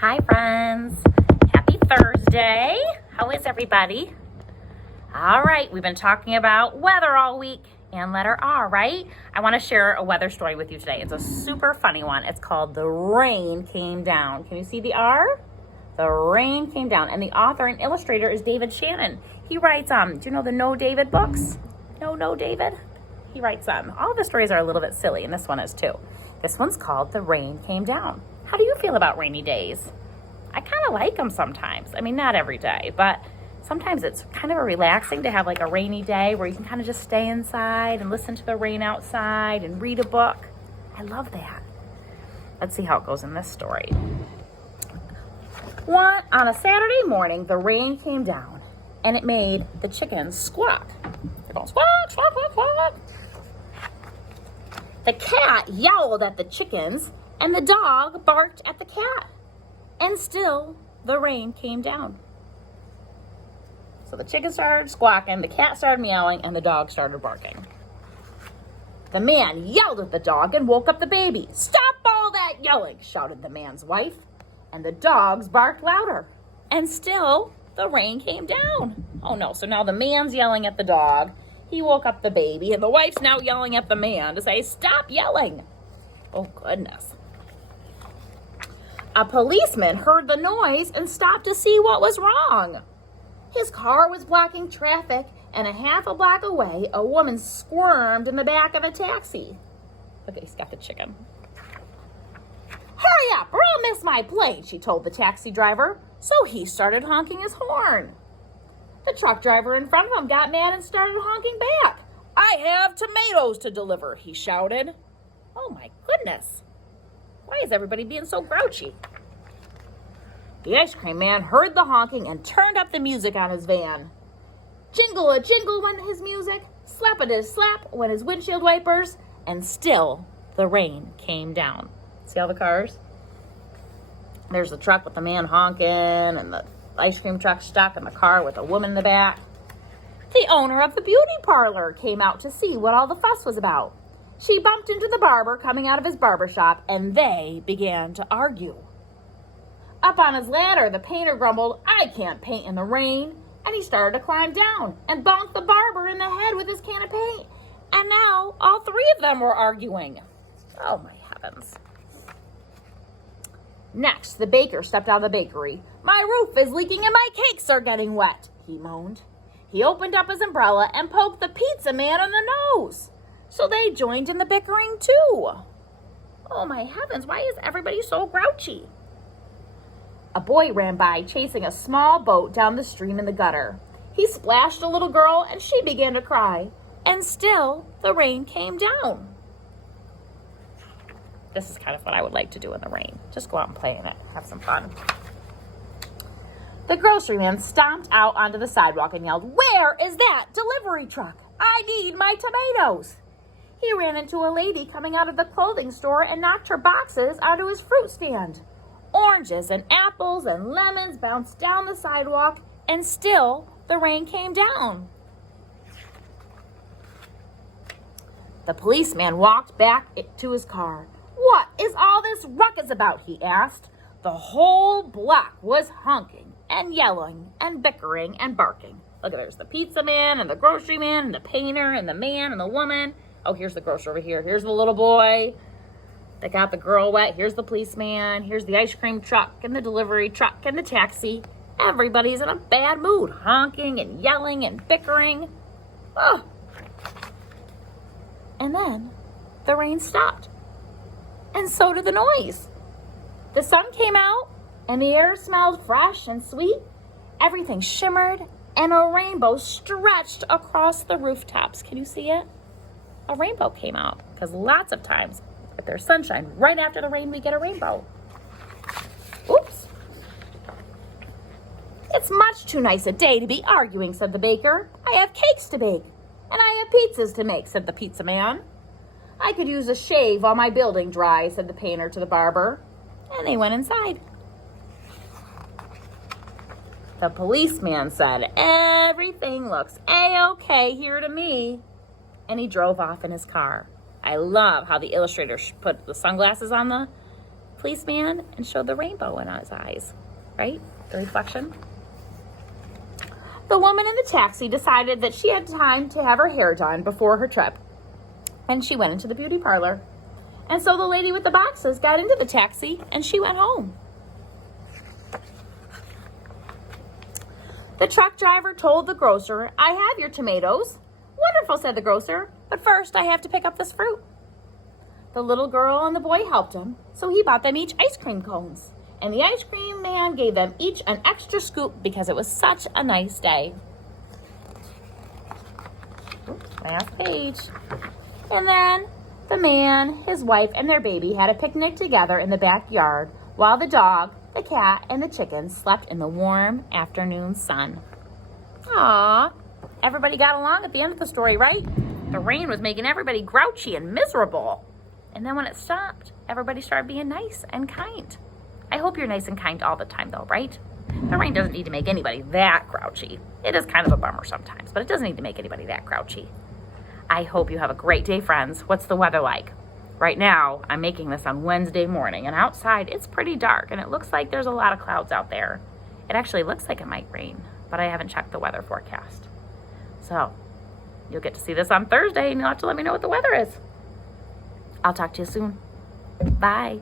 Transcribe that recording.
Hi friends, happy Thursday. How is everybody? All right, we've been talking about weather all week and letter R, right? I want to share a weather story with you today. It's a super funny one. It's called The Rain Came Down. Can you see the R? The Rain Came Down. And the author and illustrator is David Shannon. He writes, do you know the No David books? No David? He writes, all the stories are a little bit silly, and this one is too. This one's called The Rain Came Down. How do you feel about rainy days? I kind of like them sometimes. I mean, not every day, but sometimes it's kind of relaxing to have like a rainy day where you can kind of just stay inside and listen to the rain outside and read a book. I love that. Let's see how it goes in this story. On a Saturday morning, the rain came down and it made the chickens squawk. They're going squawk, squawk, squawk, squawk. The cat yelled at the chickens and the dog barked at the cat. And still, the rain came down. So the chicken started squawking, the cat started meowing, and the dog started barking. The man yelled at the dog and woke up the baby. "Stop all that yelling," shouted the man's wife. And the dogs barked louder. And still, the rain came down. Oh no, so now the man's yelling at the dog. He woke up the baby, and the wife's now yelling at the man to say, "Stop yelling." Oh goodness. A policeman heard the noise and stopped to see what was wrong. His car was blocking traffic, and a half a block away, a woman squirmed in the back of a taxi. Okay, he's got the chicken. "Hurry up, or I'll miss my plane," she told the taxi driver. So he started honking his horn. The truck driver in front of him got mad and started honking back. "I have tomatoes to deliver," he shouted. Oh my goodness. Why is everybody being so grouchy? The ice cream man heard the honking and turned up the music on his van. Jingle-a-jingle went his music, slap-a-slap went his windshield wipers, and still the rain came down. See all the cars? There's the truck with the man honking and the ice cream truck stuck in the car with a woman in the back. The owner of the beauty parlor came out to see what all the fuss was about. She bumped into the barber coming out of his barber shop, and they began to argue. Up on his ladder, the painter grumbled, "I can't paint in the rain." And he started to climb down and bonked the barber in the head with his can of paint. And now all three of them were arguing. Oh my heavens. Next, the baker stepped out of the bakery. "My roof is leaking and my cakes are getting wet," he moaned. He opened up his umbrella and poked the pizza man on the nose. So they joined in the bickering too. Oh my heavens, why is everybody so grouchy? A boy ran by chasing a small boat down the stream in the gutter. He splashed a little girl and she began to cry. And still, the rain came down. This is kind of what I would like to do in the rain. Just go out and play in it. Have some fun. The grocery man stomped out onto the sidewalk and yelled, "Where is that delivery truck? I need my tomatoes." He ran into a lady coming out of the clothing store and knocked her boxes onto his fruit stand. Oranges and apples and lemons bounced down the sidewalk, and still the rain came down. The policeman walked back to his car. "What is all this ruckus about?" he asked. The whole block was honking and yelling and bickering and barking. Look, there's the pizza man and the grocery man and the painter and the man and the woman. Oh, here's the grocer over here. Here's the little boy that got the girl wet. Here's the policeman. Here's the ice cream truck and the delivery truck and the taxi. Everybody's in a bad mood, honking and yelling and bickering. Oh. And then the rain stopped. And so did the noise. The sun came out and the air smelled fresh and sweet. Everything shimmered and a rainbow stretched across the rooftops. Can you see it? A rainbow came out, because lots of times, if there's sunshine, right after the rain, we get a rainbow. Oops. "It's much too nice a day to be arguing," said the baker. "I have cakes to bake, and I have pizzas to make," said the pizza man. "I could use a shave while my building dries," said the painter to the barber. And they went inside. The policeman said, "Everything looks A-okay here to me." And he drove off in his car. I love how the illustrator put the sunglasses on the policeman and showed the rainbow in his eyes, right? The reflection. The woman in the taxi decided that she had time to have her hair done before her trip, and she went into the beauty parlor. And so the lady with the boxes got into the taxi and she went home. The truck driver told the grocer, "I have your tomatoes." "Wonderful," said the grocer, "but first I have to pick up this fruit." The little girl and the boy helped him, so he bought them each ice cream cones. And the ice cream man gave them each an extra scoop because it was such a nice day. Last page. And then the man, his wife, and their baby had a picnic together in the backyard while the dog, the cat, and the chickens slept in the warm afternoon sun. Aww. Everybody got along at the end of the story, right? The rain was making everybody grouchy and miserable. And then when it stopped, everybody started being nice and kind. I hope you're nice and kind all the time, though, right? The rain doesn't need to make anybody that grouchy. It is kind of a bummer sometimes, but it doesn't need to make anybody that grouchy. I hope you have a great day, friends. What's the weather like? Right now, I'm making this on Wednesday morning, and outside it's pretty dark, and it looks like there's a lot of clouds out there. It actually looks like it might rain, but I haven't checked the weather forecast. So, you'll get to see this on Thursday, and you'll have to let me know what the weather is. I'll talk to you soon. Bye.